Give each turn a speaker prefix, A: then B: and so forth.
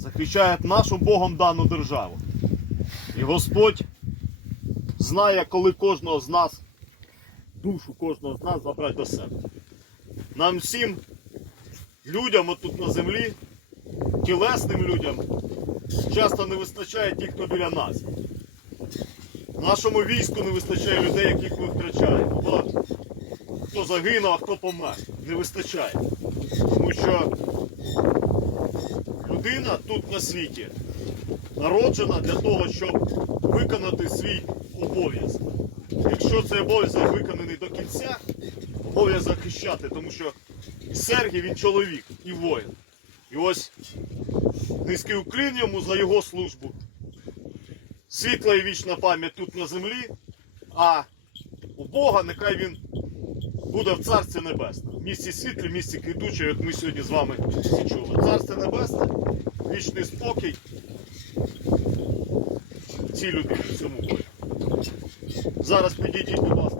A: захищають нашу Богом дану державу. І Господь знає, коли кожного з нас, душу кожного з нас забрати до себе. Нам всім людям отут на землі, тілесним людям, часто не вистачає тих, хто біля нас. Нашому війську не вистачає людей, яких ми втрачаємо. Бо хто загинув, а хто помер. Не вистачає. Тому що людина тут на світі народжена для того, щоб виконати свій обов'язок. Якщо цей обов'язок виконаний до кінця, обов'язок захищати, тому що Сергій він чоловік і воїн. І ось низький уклін йому за його службу. Світла і вічна пам'ять тут на землі, а у Бога нехай він буде в Царстві Небесному. В місці світлі, в місці квітучого, як ми сьогодні з вами всі чули. Царство Небесне, вічний спокій цій людині, цьому бою. Зараз підійдіть, будь ласка.